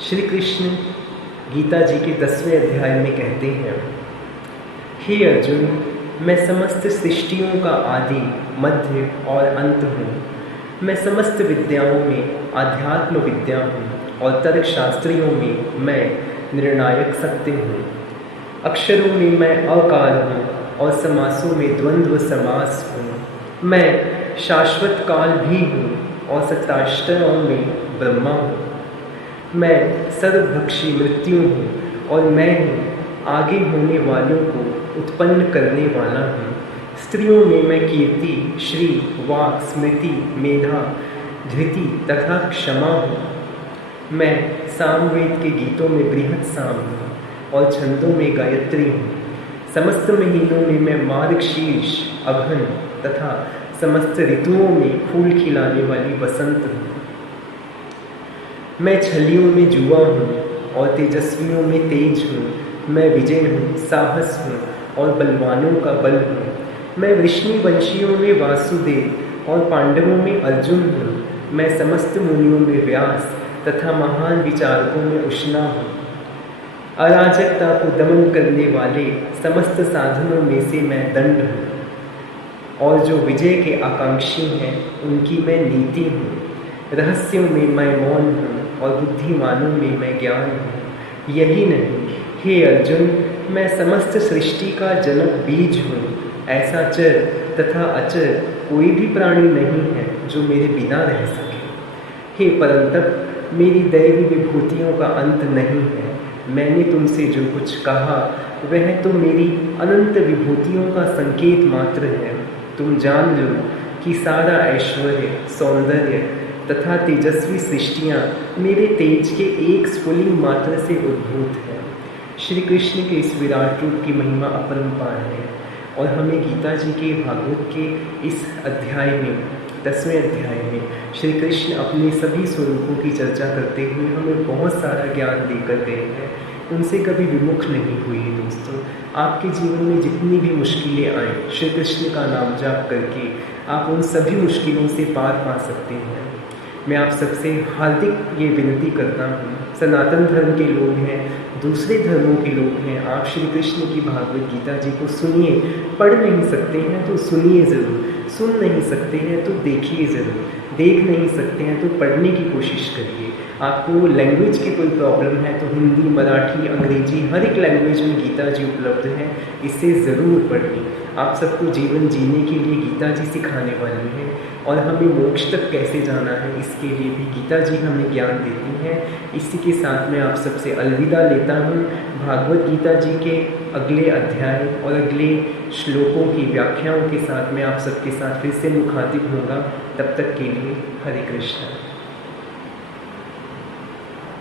श्री कृष्ण गीता जी के 10वें अध्याय में कहते हैं, हे अर्जुन, मैं समस्त सृष्टियों का आदि, मध्य और अंत हूँ। मैं समस्त विद्याओं में आध्यात्म विद्या हूँ और तर्कशास्त्रियों में मैं निर्णायक सत्य हूँ। अक्षरों में मैं अकाल हूँ और समासों में द्वंद्व समास हूँ। मैं शाश्वत काल भी हूँ और सत्राष्टरों में ब्रह्मा हूँ। मैं सर्वभक्षी मृत्यु हूँ और मैं हूँ आगे होने वालों को उत्पन्न करने वाला हूँ। स्त्रियों में मैं कीर्ति, श्री, वाक, स्मृति, मेधा, धृति तथा क्षमा हूँ। मैं सामवेद के गीतों में बृहत साम हूँ और छंदों में गायत्री हूँ। समस्त महीनों में मैं मार्गशीर्ष, अघन तथा समस्त ऋतुओं में फूल खिलाने वाली बसंत हूँ। मैं छलियों में जुआ हूँ और तेजस्वियों में तेज हूँ। मैं विजय हूँ, साहस हूँ और बलवानों का बल हूँ। मैं वृष्णिवंशियों में वासुदेव और पांडवों में अर्जुन हूँ। मैं समस्त मुनियों में व्यास तथा महान विचारकों में उष्णा हूँ। अराजकता को दमन करने वाले समस्त साधनों में से मैं दंड हूँ और जो विजय के आकांक्षी हैं उनकी मैं नीति हूँ। रहस्यों में मैं मौन हूँ और बुद्धिमानों में मैं ज्ञान हूँ। यही नहीं, हे अर्जुन, मैं समस्त सृष्टि का जनक बीज हूँ। ऐसा चर तथा अचर कोई भी प्राणी नहीं है जो मेरे बिना रह सके। हे परंतप, मेरी दैवी विभूतियों का अंत नहीं है। मैंने तुमसे जो कुछ कहा वह तो मेरी अनंत विभूतियों का संकेत मात्र है। तुम जान लो कि सारा ऐश्वर्य, सौंदर्य तथा तेजस्वी सृष्टियाँ मेरे तेज के एक स्फुलिंग मात्र से उद्भूत है। श्री कृष्ण के इस विराट रूप की महिमा अपरंपार है और हमें गीता जी के भागवत के इस अध्याय में, 10वें अध्याय में श्री कृष्ण अपने सभी स्वरूपों की चर्चा करते हुए हमें बहुत सारा ज्ञान देकर गए हैं। उनसे कभी विमुख नहीं हुई है। दोस्तों, आपके जीवन में जितनी भी मुश्किलें आएँ, श्री कृष्ण का नाम जाप करके आप उन सभी मुश्किलों से पार पा सकते हैं। मैं आप सबसे हार्दिक ये विनती करता हूँ, सनातन धर्म के लोग हैं, दूसरे धर्मों के लोग हैं, आप श्री कृष्ण की भागवत गीता जी को सुनिए। पढ़ नहीं सकते हैं तो सुनिए ज़रूर, सुन नहीं सकते हैं तो देखिए ज़रूर, देख नहीं सकते हैं तो पढ़ने की कोशिश करिए। आपको लैंग्वेज की कोई प्रॉब्लम है तो हिंदी, मराठी, अंग्रेजी हर एक लैंग्वेज में गीता जी उपलब्ध है, इसे ज़रूर पढ़िए। आप सबको जीवन जीने के लिए गीता जी सिखाने वाली हैं और हमें मोक्ष तक कैसे जाना है इसके लिए भी गीता जी हमें ज्ञान देती हैं। इसी के साथ मैं आप सबसे अलविदा लेता हूँ। भागवत गीता जी के अगले अध्याय और अगले श्लोकों की व्याख्याओं के साथ मैं आप सबके साथ फिर से मुखातिब होगा। तब तक के लिए हरे कृष्ण।